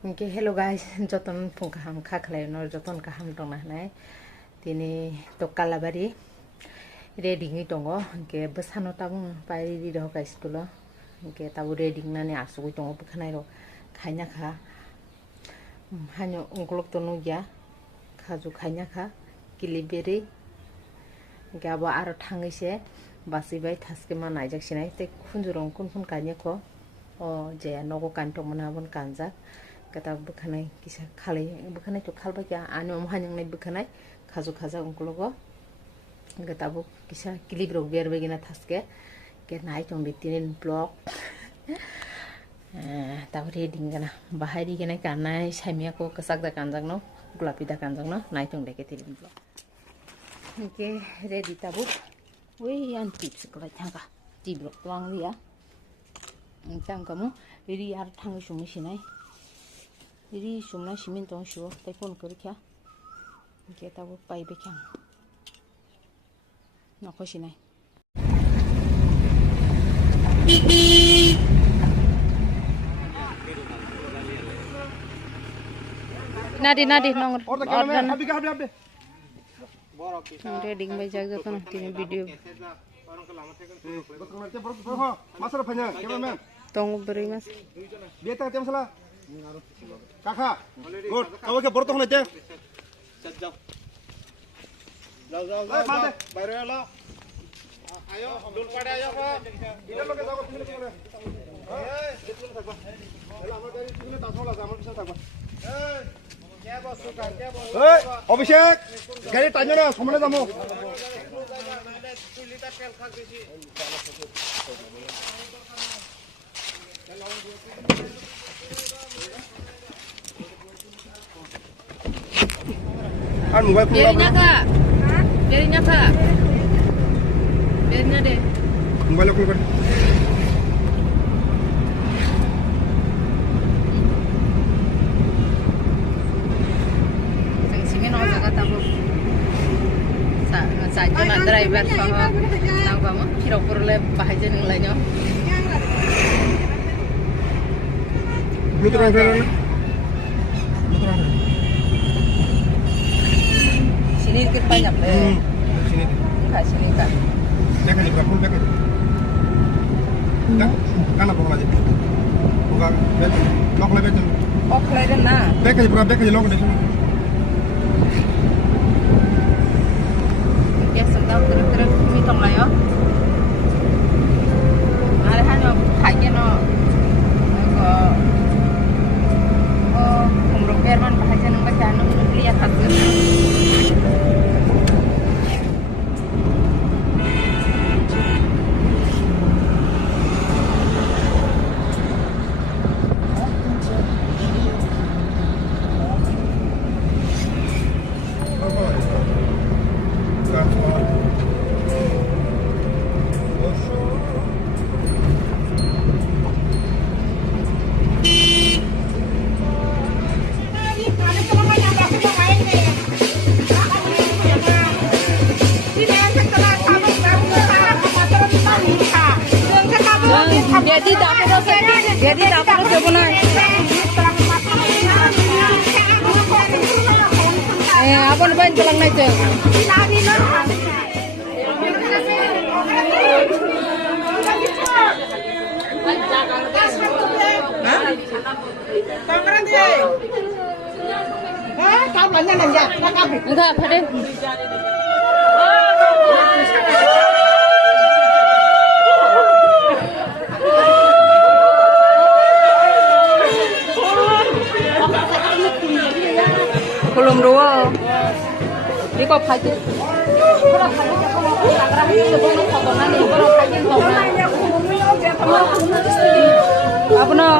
Oke, hello guys, joton pung kaham khaklai no joton kaham dong nahnai tini to kalabari ready ngi tongo ke besano tabung pai di do guys tulo ke tabu ready nani asu tongo bukhanai ro khaina kha hanyo ungklok to nuja khaju khaina kha kiliberi ke abo aro thangise basibai thaske ma naijak sinai te khunjurong kun kanye ko o je nogo kantong manabon kanjak kata bukhanai kisa khalai bukhanai to khalba kya ano mhanjang nai bukhanai khaju khaja ungklogo kata bu kisa kilibrok berbe gina thaske ke nai tong bitinin blog tabu reading gana bahari gina kanai samia ko kasak da kanjang no gulapi da kanjang no nai tong deke tilin blog ke ready tabu oi an tips ko thanga ti blog twang dia chang kamu iri ar thang sumu sinai iri sumna simin tong shu tai phone kor kya ke tabu pai be kyang no ko sinai nadi nong order reading bai jaga kan tini video tong beri mas bieta tiam salah kakak good kau ke bortong aja jauh bayar lo ayo dul pada ayo kok tidak lo ke jago sini ke mana অভিষেক গাড়ি টাইনো না সামনে যাবো আর mobile mobile খুলবেন saja driver sama nang kamu kira-kira le bahaja nang lainnya Bluetooth sini dikit banyak deh sini enggak sini kan dekat di berapa dekat enggak kan apa aja bukan betul lock le betul na dekat di berapa dekat di lock deh terus mi tong layo ada hanya kaya no umrok berman bahaja nang baca nang lihat hasil jadi dapur sebenarnya apa nih bang jalan naik tuh enggak pada belum dua ini kok pagi apa no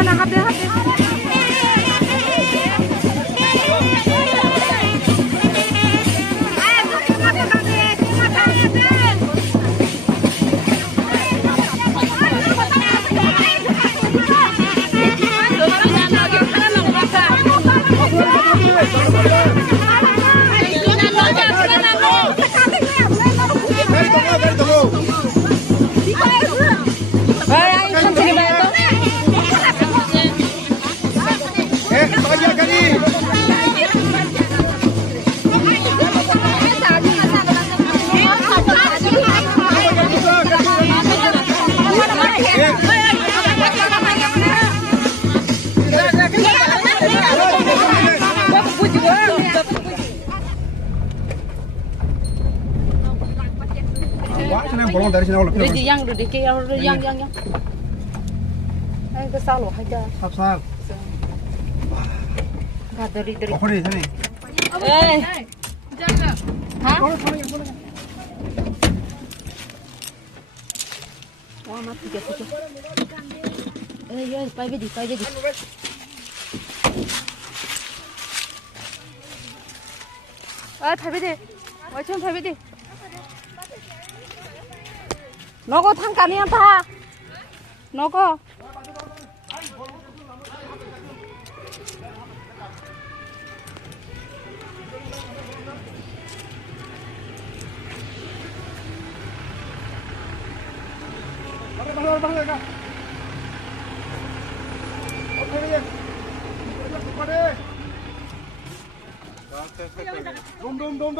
Mana hati. Bolong dari sini awal. Di yang di yang. Ke salo aja. Sap. Enggak dari. Kok di sini? Jaga. Hah? Wah, mati dia. Ya, pakai di. 타비디. 완전 타비디. 너거 탄까니야 다. 너거.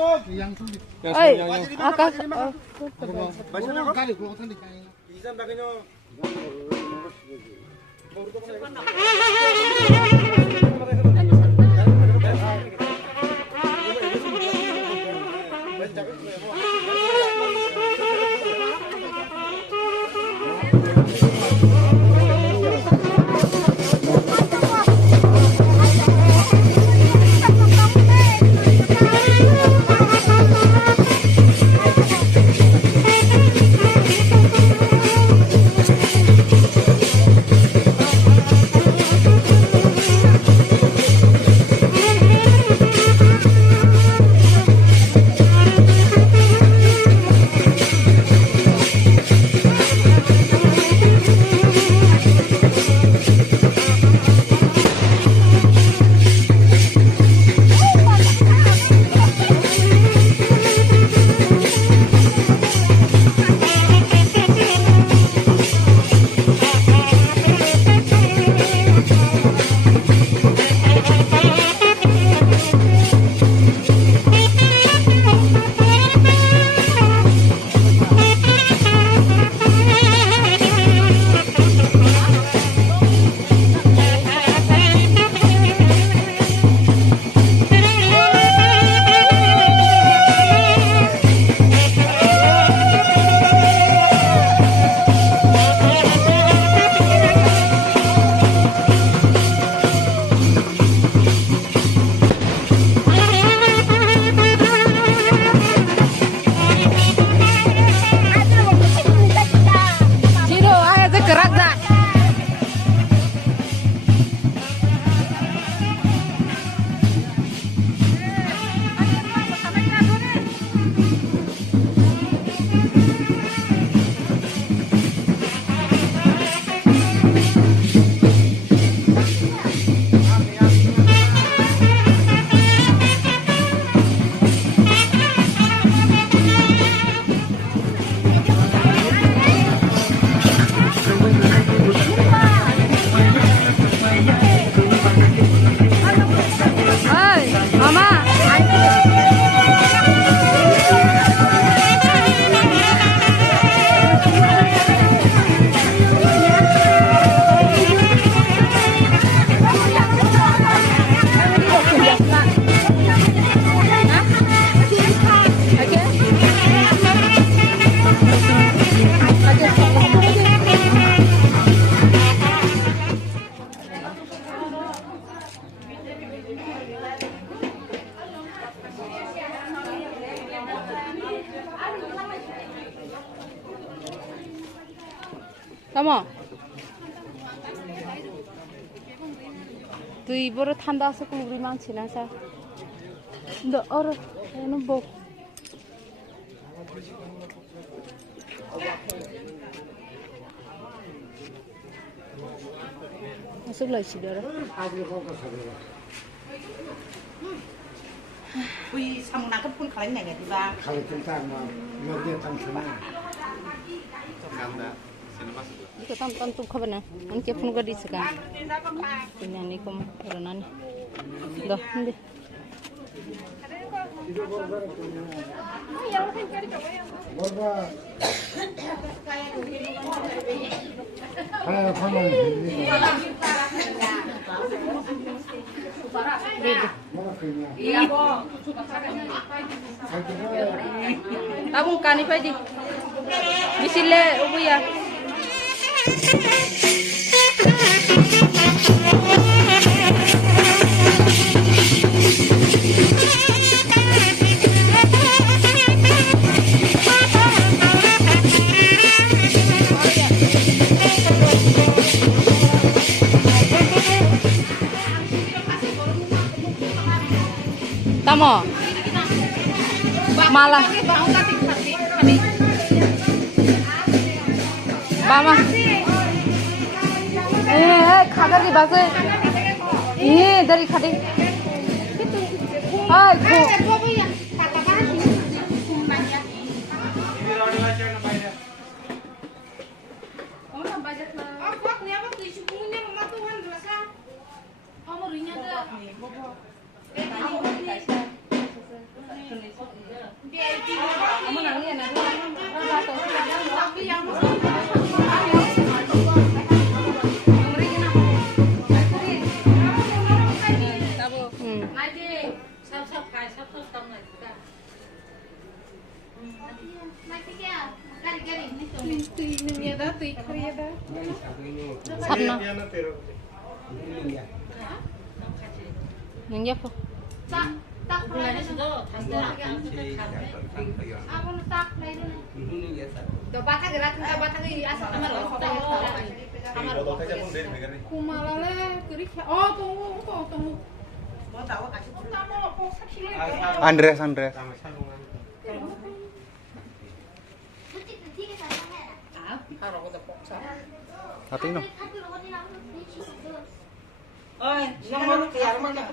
Dom. Yang 아까 Come on. Tui baru tanda sekolah beri manci nasa. Dah orang anu bok. Masuk lagi sih dia. Wih, sama nangkep pun kalian nggak gitu bang? Kalau kita mau dia tanpa Ito tan tu khabar na. Ang kaya phone gadi saka. Pinya ni kom corona ni. Dah hindi. borba kaya kamu Iya, Tabung kani pa di. Bisile ubu ya. Tamo. Malah. Mama. Khada di base. Dari khade. Ay, ko. Sabna. Nanya apa? Tak bulannya sudah. Aku tak lagi. Dobatnya gerak, dobatnya ini asal sama loh. Kumalale gerik. Oh tunggu. Mau tahu kasih. Andres. Hati no. Ôi, năm mươi tiền mà nè.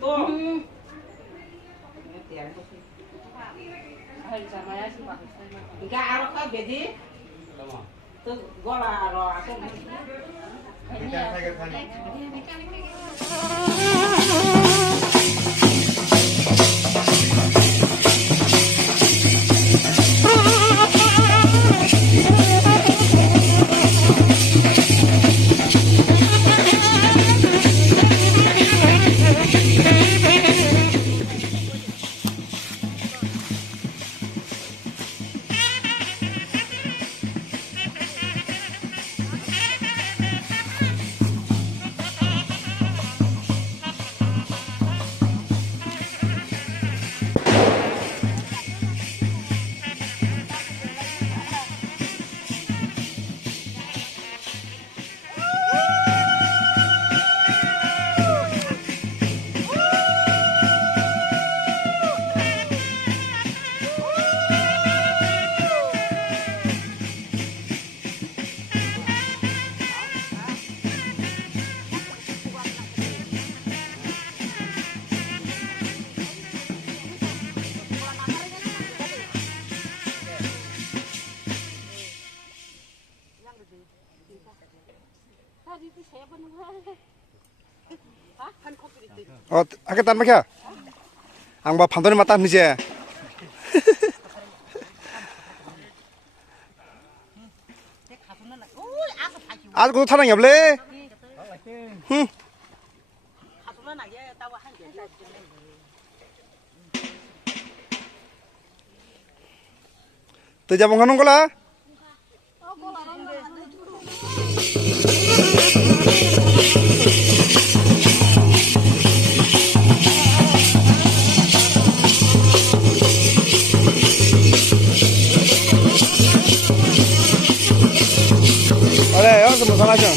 Tô. Tiền. Gà nó có biệt gì? Tôi gọi là rồi không. Akan tan makia. Ang ba pantoni mata nije. आज को थाना याबले तो जब nganu kola Oleh, yang semua salah aja.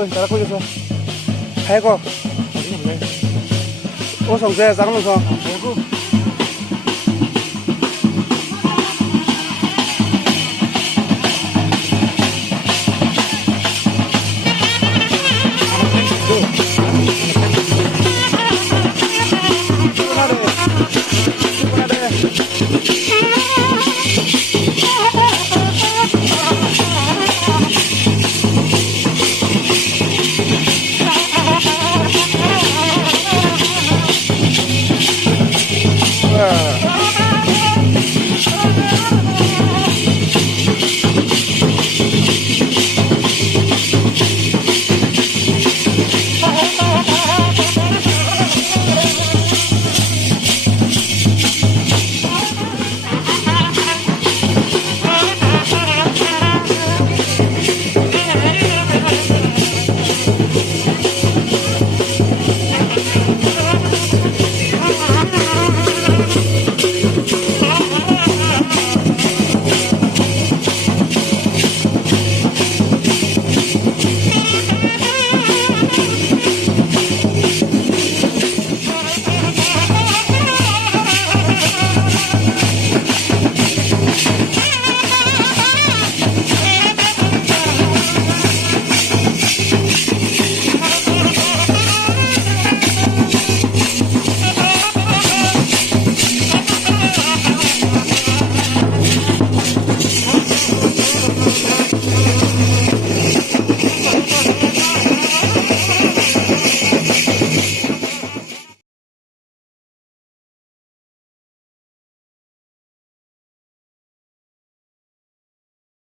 뭐 따라 거기서 해고. 어성재 장롱서.